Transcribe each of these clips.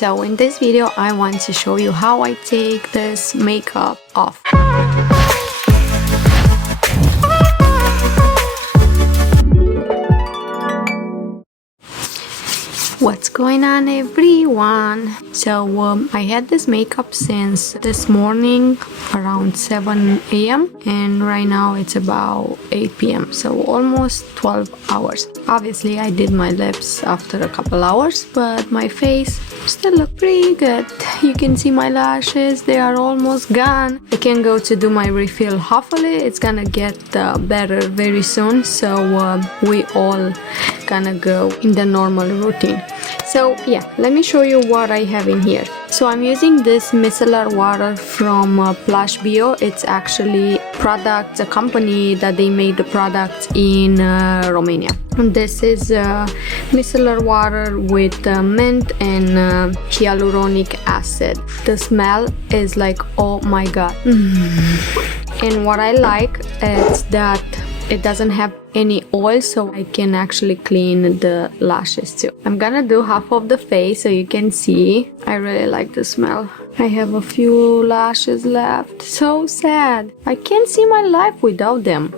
So in this video I want to show you how I take this makeup off. What's going on, everyone? So I had this makeup since this morning around 7 a.m. and right now it's about 8 p.m. so almost 12 hours. Obviously I did my lips after a couple hours, but my face still look pretty good. You can see my lashes, they are almost gone. I can go to do my refill. Hopefully it's gonna get better very soon, so we all gonna go in the normal routine. So yeah, let me show you what I have in here. So I'm using this micellar water from Lash. It's actually a company that they made the product in Romania. And this is micellar water with mint and hyaluronic acid. The smell is like, oh my god. And what I like is that it doesn't have any oil, so I can actually clean the lashes too. I'm gonna do half of the face so you can see. I really like the smell. I have a few lashes left. So sad. I can't see my life without them.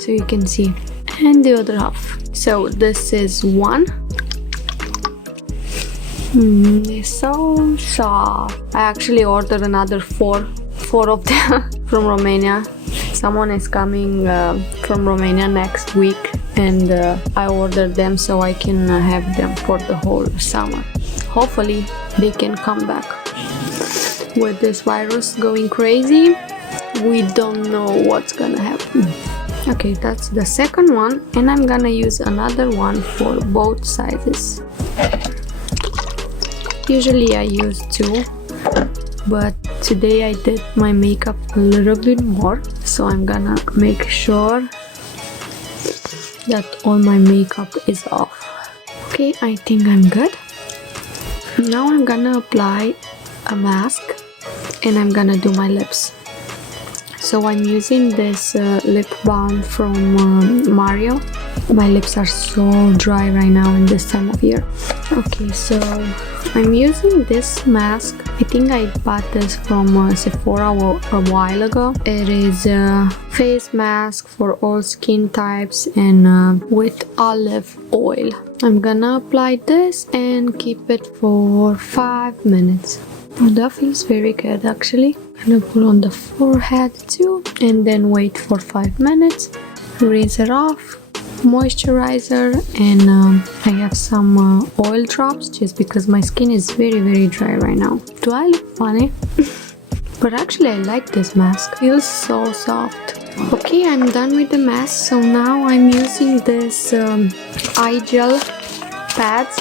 So you can see. And the other half. So this is one. It's so soft. I actually ordered another four of them from Romania. Someone is coming from Romania next week, and I ordered them so I can have them for the whole summer. Hopefully they can come back. With this virus going crazy, we don't know what's gonna happen. Okay, that's the second one, and I'm gonna use another one for both sizes. Usually I use two, but today I did my makeup a little bit more, so I'm gonna make sure that all my makeup is off. Okay, I think I'm good. Now I'm gonna apply a mask and I'm gonna do my lips. So I'm using this lip balm from Mario. My lips are so dry right now in this time of year. Okay, so I'm using this mask. I think I bought this from Sephora a while ago. It is a face mask for all skin types and with olive oil. I'm gonna apply this and keep it for 5 minutes. Oh, that feels very good actually. I'm gonna put on the forehead too and then wait for 5 minutes. Rinse it off. Moisturizer, and I have some oil drops just because my skin is very dry right now. Do I look funny? But actually I like this mask. Feels so soft. Okay, I'm done with the mask, so now I'm using this eye gel pads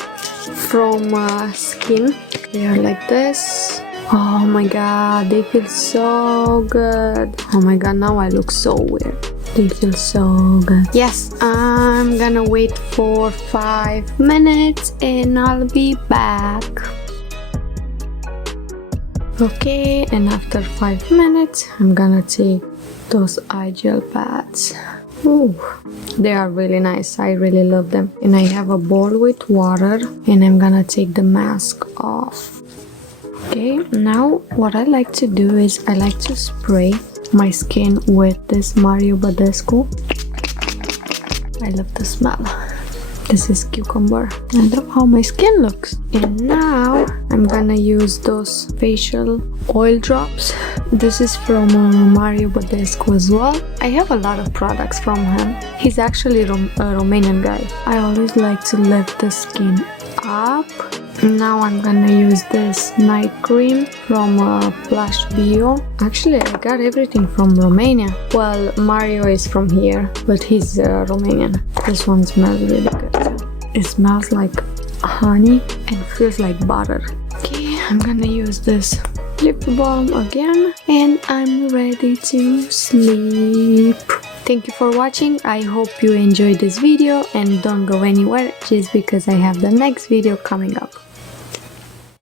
from Skin. They are like this. Oh my god, they feel so good. Oh my god, now I look so weird. They feel so good. Yes, I'm gonna wait for 5 minutes and I'll be back. Okay, and after 5 minutes, I'm gonna take those eye gel pads. Ooh, they are really nice. I really love them. And I have a bowl with water and I'm gonna take the mask off. Okay, now what I like to do is I like to spray my skin with this Mario Badescu. I love the smell. This is cucumber. I love how my skin looks. And now I'm gonna use those facial oil drops. This is from Mario Badescu as well. I have a lot of products from him. He's actually a Romanian guy. I always like to lift the skin up. Now I'm gonna use this night cream from Lash. Actually, I got everything from Romania. Well, Mario is from here, but he's Romanian. This one smells really good too. It smells like honey and feels like butter. Okay, I'm gonna use this lip balm again and I'm ready to sleep. Thank you for watching. I hope you enjoyed this video and don't go anywhere just because I have the next video coming up.